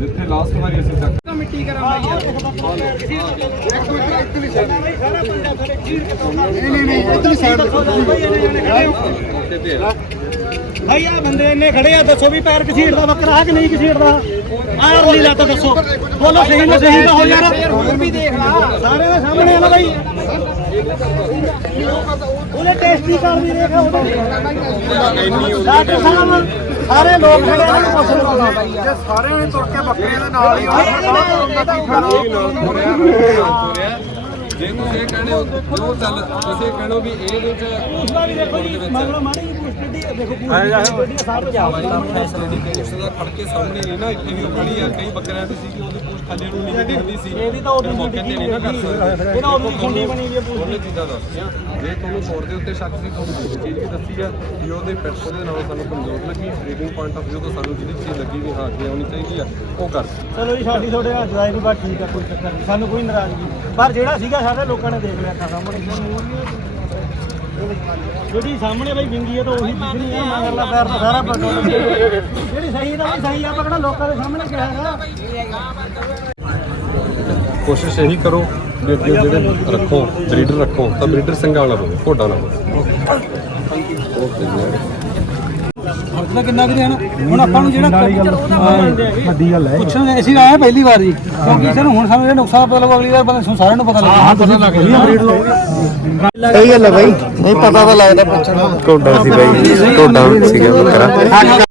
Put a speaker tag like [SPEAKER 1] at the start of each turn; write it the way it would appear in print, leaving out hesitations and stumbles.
[SPEAKER 1] ਜਿੱਥੇ ਲਾਸਟ ਵਾਰੀ ਅਸੀਂ ਤੱਕ
[SPEAKER 2] ਮਿੱਟੀ ਕਰਾਂ ਬਾਈ ਯਾਰ ਨਹੀਂ ਇਤਨੀ ਸਾਈਡ ਭਾਈ ਆ ਬੰਦੇ ਇੰਨੇ ਖੜੇ ਆ ਦੱਸੋ ਵੀ ਪੈਰ ਘਸੀੜਦਾ ਬੱਕਰਾ ਆ ਕਿ ਨਹੀਂ ਘਸੀੜਦਾ ਆ ਅਰਲੀ ਲੱਤ ਦੱਸੋ ਬੋਲੋ ਸਹੀ ਨਾ ਸਹੀ ਤਾਂ ਹੋ ਯਾਰ ਹੋਰ ਵੀ ਦੇਖ ਲਾ ਸਾਰੇ ਦੇ ਸਾਹਮਣੇ ਆ ਨਾ ਬਾਈ ਉਹਨੇ ਟੈਸਟੀ ਕਰ ਵੀ ਦੇਖ ਉਹਦੇ ਡਾਕਟਰ ਸਾਹਿਬ ਸਾਰੇ ਲੋਕ ਖੜੇ ਆ ਨਾ ਪੁੱਛ ਲਓ ਬਾਈ ਜੇ ਸਾਰੇ ਨੇ ਤੁਰ ਕੇ ਬੱਕਰੇ ਦੇ ਨਾਲ ਹੀ
[SPEAKER 1] ਜੇ ਤੁਸੀਂ ਇਹ ਕਹਿੰਦੇ ਹੋ ਜੋ ਚੱਲ ਤੁਸੀਂ ਇਹ ਕਹਿੰਦੇ ਹੋ ਵੀ ਇਹਦੇ ਚ
[SPEAKER 2] ਦੂਸਰਾ ਵੀ ਦੇਖੋ ਜੀ ਮਤਲਬ ਮਾੜੀ ਜੀ ਪੂਛ ਕੱਢੀ ਦੇਖੋ ਪੂਛ ਸਾਹਿਬ ਜਾ
[SPEAKER 1] ਉਸ ਦਾ ਫੜ ਕੇ ਸਾਹਮਣੇ ਨਹੀਂ ਨਾ ਇੱਥੇ ਵੀ ਉਹ ਖੜੀ ਆ ਕਈ ਬੱਕਰਿਆਂ ਦੀ ਸੀ ਕਿ ਉਹਦੀ ਪੂਛ ਥੱਲੇ ਨੂੰ ਨਹੀਂ ਦਿਖਦੀ ਸੀ
[SPEAKER 2] ਇਹ ਵੀ ਤਾਂ ਉਦੋਂ ਦੀ
[SPEAKER 1] ਕਹਿੰਦੇ ਨਹੀਂ ਨਾ ਕਰ ਸਕਦੇ
[SPEAKER 2] ਇਹਨਾਂ ਉਦੋਂ ਦੀ ਖੁੰਡੀ ਬਣੀ ਹੋਈ ਹੈ ਪੂਛ
[SPEAKER 1] ਉਹਨੇ ਚੀਜ਼ਾਂ ਦੱਸੀਆਂ ਜੇ ਤੁਹਾਨੂੰ ਫੋਰ ਦੇ ਉੱਤੇ ਸ਼ੱਕ ਸੀ ਤੁਹਾਨੂੰ ਦੂਜੀ ਚੀਜ਼ ਵੀ ਦੱਸੀ ਆ ਕਿ ਉਹਦੇ ਪਿੱਠ ਦੇ ਨਾਲ ਸਾਨੂੰ ਕਮਜ਼ੋਰ ਲੱਗੀ ਬਰੀਡਿੰਗ ਪੁਆਇੰਟ ਆਫ View ਤੋਂ ਸਾਨੂੰ ਜਿਹੜੀ ਚੀਜ਼ ਲੱਗੀ ਵੀ ਹਾਂ ਅੱਗੇ ਆਉਣੀ ਚਾਹੀਦੀ ਆ ਉਹ ਕਰ
[SPEAKER 2] ਚਲੋ ਜੀ ਸਾਡੀ ਤੁਹਾਡੇ ਹੱਥ ਦਾ ਇਹ ਬਾਤ ਠੀਕ ਆ ਕੋਈ ਚੱਕਰ ਨਹੀਂ ਸਾਨੂੰ ਕੋਈ ਨਾਰਾਜ਼ਗੀ ਪਰ ਜਿਹੜਾ ਸੀਗਾ ਸਾਰੇ ਲੋਕਾਂ ਨੇ ਦੇਖ ਲਿਆ ਅੱਖਾਂ ਸਾਹਮਣੇ ਜਿਹੜੀ ਸਾਹਮਣੇ ਬਈ ਵਿੰਗੀ ਹੈ ਤਾਂ ਉਹੀ ਦਿਖਣੀ ਹੈ ਮਗਰਲਾ ਪੈਰ ਤਾਂ ਸਾਰਾ ਪੈਟਰੋਲ ਜਿਹੜੀ ਸਹੀ ਤਾਂ ਵੀ ਸਹੀ ਆ ਪਕੜਾ ਲੋਕਾਂ ਦੇ ਸਾਹਮਣੇ ਕਿਹਾ ਹੈਗਾ
[SPEAKER 1] ਕੋਸ਼ਿਸ਼ ਇਹੀ ਕਰੋ ਵੀ ਅੱਗੇ ਜਿਹੜੇ ਰੱਖੋ ਬਰੀਡਰ ਰੱਖੋ ਤਾਂ ਬਰੀਡਰ ਸਿੰਘਾਂ ਵਾਲਾ ਹੋਵੇ ਘੋੜਾ ਨਾ ਹੋਵੇ
[SPEAKER 2] ਹੱਥ ਕਿੰਨਾ ਕੁ ਦੇਣਾ ਹੁਣ ਆਪਾਂ ਨੂੰ ਜਿਹੜਾ ਵੱਡੀ ਗੱਲ ਹੈ ਪੁੱਛਣ ਅਸੀਂ ਆਏ ਪਹਿਲੀ ਵਾਰ ਜੀ ਕਿਉਂਕਿ ਸਾਨੂੰ ਹੁਣ ਸਾਨੂੰ ਇਹ ਨੁਕਸਾਨ ਪਤਾ ਲੱਗਾ ਅਗਲੀ ਵਾਰ ਬੰਦੇ ਸਾਰਿਆਂ ਨੂੰ ਪਤਾ ਲੱਗਾ ਹਾਂ ਪਤਾ ਲੱਗ ਗਿਆ ਬਰੀਡ ਲਓ
[SPEAKER 3] ਸਹੀ ਗੱਲ ਹੈ ਬਾਈ ਨਹੀਂ ਪਤਾ ਤਾਂ ਲੱਗਦਾ ਪੁੱਛਣਾ ਘੋੜਾ ਸੀ ਬਾਈ ਘੋੜਾ ਸੀਗਾ ਬੱਕਰਾ